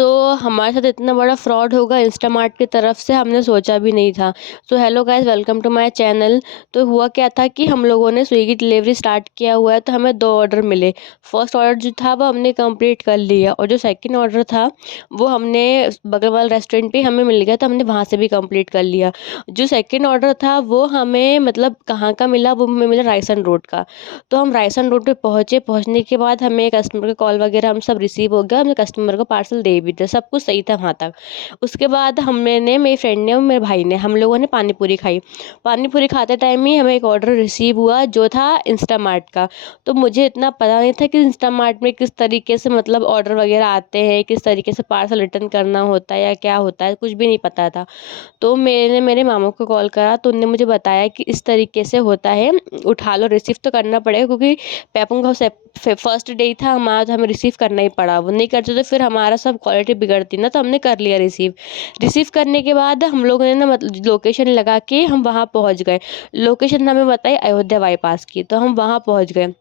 सो हमारे साथ इतना बड़ा फ्रॉड होगा इंस्टामार्ट की तरफ से हमने सोचा भी नहीं था। So hello guys, welcome to my channel. तो हुआ क्या था कि हम लोगों ने स्विगी डिलीवरी स्टार्ट किया हुआ है, तो हमें 2 ऑर्डर मिले। फर्स्ट ऑर्डर जो था वो हमने कंप्लीट कर लिया, और जो सेकंड ऑर्डर था वो हमने बगल वाले रेस्टोरेंट पे हमें मिल गया, तो हमने वहाँ से भी कंप्लीट कर लिया। जो सेकंड ऑर्डर था वो हमें मतलब कहाँ का मिला, वो हमें मिला रायसन रोड का। तो हम रायसन रोड पे पहुँचे। पहुँचने के बाद हमें कस्टमर का कॉल वगैरह हम सब रिसीव हो गया। हमने कस्टमर को पार्सल दे भी दिया, सब कुछ सही था वहाँ तक। उसके बाद मैंने, मेरी फ्रेंड ने और मेरे भाई ने, हम लोगों ने पानी पूरी खाई। पानी पूरी खाते टाइम ही हमें एक ऑर्डर रिसीव हुआ जो था इंस्टामार्ट का। तो मुझे इतना पता नहीं था कि इंस्टामार्ट में किस तरीके से मतलब ऑर्डर वगैरह आते हैं, किस तरीके से पार्सल रिटर्न करना होता है या क्या होता है, कुछ भी नहीं पता था। तो मैंने मेरे मामा को कॉल करा, तो उन्होंने मुझे बताया कि इस तरीके से होता है, उठा लो, रिसीव तो करना पड़ेगा, क्योंकि पेपुंग का फर्स्ट डे था हमारा, तो हमें रिसीव करना ही पड़ा। वो नहीं करते तो फिर हमारा सब क्वालिटी बिगड़ती ना, तो हमने कर लिया रिसीव। रिसीव करने के बाद हम लोगों ने ना मतलब लोकेशन लगा के हम वहाँ पहुँच गए। लोकेशन हमें बताई अयोध्या बाईपास की, तो हम वहाँ पहुँच गए।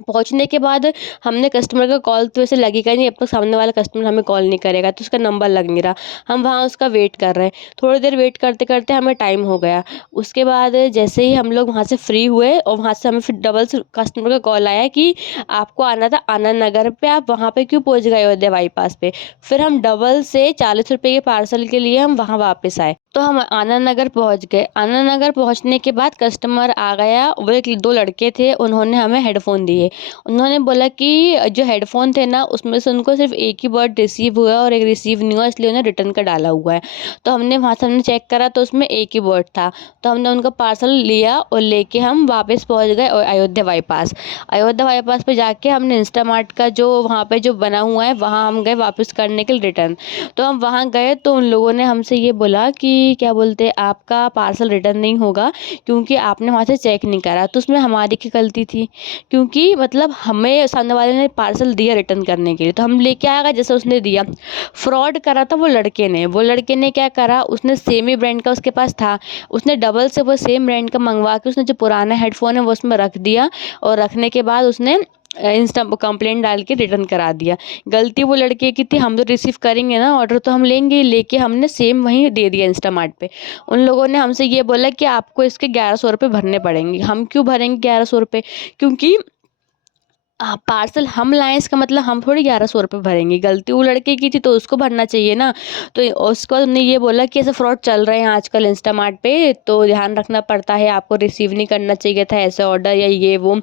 पहुँचने के बाद हमने कस्टमर का कॉल तो ऐसे लगेगा नहीं, अब तक सामने वाला कस्टमर हमें कॉल नहीं करेगा, तो उसका नंबर लग नहीं रहा। हम वहाँ उसका वेट कर रहे हैं। थोड़ी देर वेट करते करते हमें टाइम हो गया। उसके बाद जैसे ही हम लोग वहाँ से फ्री हुए, और वहाँ से हमें फिर डबल से कस्टमर का कॉल आया कि आपको आना था आनंद नगर पे, आप वहाँ पे क्यों पहुँच गए अयोध्या बाईपास पे। फिर हम डबल से 40 रुपये के पार्सल के लिए हम वहाँ वापस आए। तो हम आनंद नगर पहुँच गए। आनंद नगर पहुँचने के बाद कस्टमर आ गया, वो एक 2 लड़के थे, उन्होंने हमें हेडफ़ोन दिए। उन्होंने बोला कि जो हेडफ़ोन थे ना, उसमें से उनको सिर्फ़ एक ही वर्ड रिसीव हुआ और एक रिसीव नहीं हुआ, इसलिए उन्हें रिटर्न का डाला हुआ है। तो हमने वहाँ से हमने चेक करा, तो उसमें एक ही वर्ड था। तो हमने उनका पार्सल लिया और लेके हम वापस पहुँच गए अयोध्या बाईपास। अयोध्या बाईपास पे जाके हमने इंस्टामार्ट का जो वहाँ पे जो बना हुआ है, वहाँ हम गए वापस करने के लिए रिटर्न। तो हम वहाँ गए, तो उन लोगों ने हमसे ये बोला कि क्या बोलते हैं, आपका पार्सल रिटर्न नहीं होगा, क्योंकि आपने वहाँ से चेक नहीं करा। तो उसमें हमारी क्या गलती थी, क्योंकि मतलब हमें सामने वाले ने पार्सल दिया रिटर्न करने के लिए, तो हम लेके आ गए जैसे उसने दिया। फ्रॉड करा था वो लड़के ने क्या करा, उसने सेम ही ब्रांड का उसके पास था, उसने डबल से वो सेम ब्रांड का मंगवा के उसने जो पुराना हेडफोन है वो उसमें रख दिया, और रखने के बाद उसने इंस्टा कंप्लेंट डाल के रिटर्न करा दिया। गलती वो लड़के की थी, हम तो रिसीव करेंगे ना ऑर्डर, तो हम लेंगे, लेके हमने सेम वहीं दे दिया इंस्टामार्ट पे। उन लोगों ने हमसे ये बोला कि आपको इसके 1100 रुपये भरने पड़ेंगे। हम क्यों भरेंगे 1100 रुपये, क्योंकि पार्सल हम लाए, इसका मतलब हम थोड़ी 1100 रुपये भरेंगे। गलती वो लड़के की थी तो उसको भरना चाहिए ना। तो उसके बाद उन्होंने ये बोला कि ऐसे फ्रॉड चल रहे हैं आजकल इंस्टामार्ट पे, तो ध्यान रखना पड़ता है, आपको रिसीव नहीं करना चाहिए था ऐसे ऑर्डर या ये वो।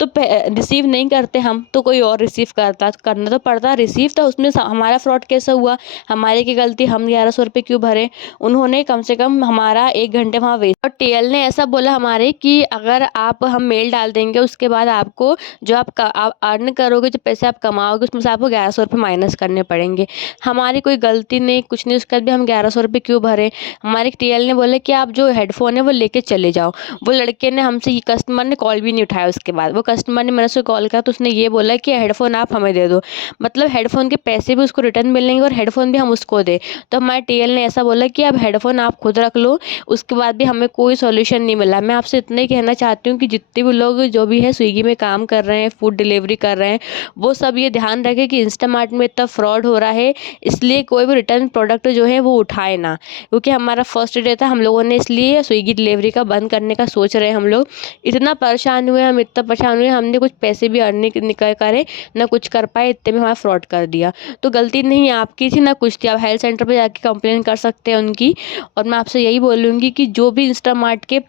तो रिसीव नहीं करते हम, तो कोई और रिसीव करता, तो करना तो पड़ता रिसीव। तो उसमें हमारा फ्रॉड कैसे हुआ, हमारी की गलती, हम 1100 रुपये क्यों भरे। उन्होंने कम से कम हमारा 1 घंटे वहाँ वेस्ट। और टीएल ने ऐसा बोला हमारे कि अगर आप, हम मेल डाल देंगे, उसके बाद आपको जो आप अर्न करोगे, जो पैसे आप कमाओगे, उसमें से आपको 1100 रुपये माइनस करने पड़ेंगे। हमारी कोई गलती नहीं, कुछ नहीं, उसके बाद भी हम 1100 रुपये क्यों भरे। हमारे टीएल ने बोला कि आप जो हेडफोन है वो लेके चले जाओ। वो लड़के ने हमसे, ये कस्टमर ने कॉल भी नहीं उठाया। उसके बाद वो कस्टमर ने मेरे से कॉल किया, तो उसने ये बोला कि हेडफोन आप हमें दे दो, मतलब हेडफोन के पैसे भी उसको रिटर्न मिलेंगे और हेडफोन भी हम उसको दे। तो हमारे टीएल ने ऐसा बोला कि अब हेडफोन आप खुद रख लो। उसके बाद भी हमें कोई सॉल्यूशन नहीं मिला। मैं आपसे इतना ही कहना चाहती हूँ कि जितने भी लोग जो भी है स्विगी में काम कर रहे हैं, फूड डिलीवरी कर रहे हैं, वो सब ये ध्यान रखें कि इंस्टामार्ट में इतना फ्रॉड हो रहा है, इसलिए कोई भी रिटर्न प्रोडक्ट जो है वो उठाए ना। क्योंकि हमारा फर्स्ट डे था, हम लोगों ने इसलिए स्विगी डिलीवरी का बंद करने का सोच रहे हैं। हम लोग इतना परेशान हुए, हम इतना परेशान हुए, हमने कुछ पैसे भी अर्न निकल करे ना कुछ कर पाए, इतने में हमारा फ्रॉड कर दिया। तो गलती नहीं आपकी थी ना कुछ थी, आप हेल्थ सेंटर पर जाके कंप्लेन कर सकते हैं उनकी। और मैं आपसे यही बोलूँगी कि जो भी इंस्टामार्ट के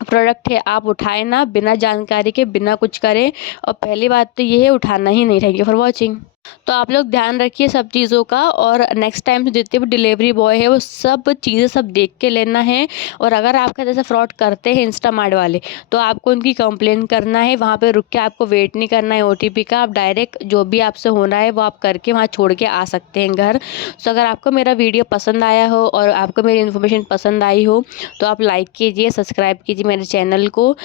प्रोडक्ट है आप उठाए ना, बिना जानकारी के, बिना कुछ करे। और पहली बात तो ये है, उठाना ही नहीं। Thank you for watching. तो आप लोग ध्यान रखिए सब चीज़ों का, और नेक्स्ट टाइम से जितने भी डिलीवरी बॉय है वो सब चीज़ें सब देख के लेना है। और अगर आपका जैसा फ्रॉड करते हैं इंस्टामार्ट वाले, तो आपको उनकी कंप्लेन करना है। वहाँ पे रुक के आपको वेट नहीं करना है ओटीपी का, आप डायरेक्ट जो भी आपसे होना है वो आप करके वहाँ छोड़ के आ सकते हैं घर। सो अगर आपको मेरा वीडियो पसंद आया हो और आपको मेरी इन्फॉर्मेशन पसंद आई हो, तो आप लाइक कीजिए, सब्सक्राइब कीजिए मेरे चैनल को।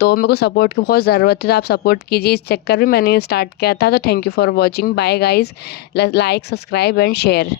तो मेरे को सपोर्ट की बहुत ज़रूरत है, तो आप सपोर्ट कीजिए। इस चक्कर में मैंने स्टार्ट किया था। तो thank you for watching, bye guys, like, subscribe and share.